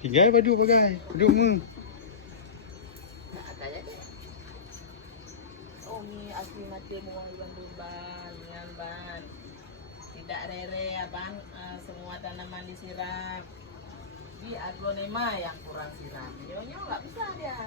Tinggal baju bagai. Duduk mu. Oh ni asli mati menguangkan beban, ban. Tidak rere abang, semua tanaman disiram. Di aglonema yang kurang siram. Nyonya nggak bisa dia.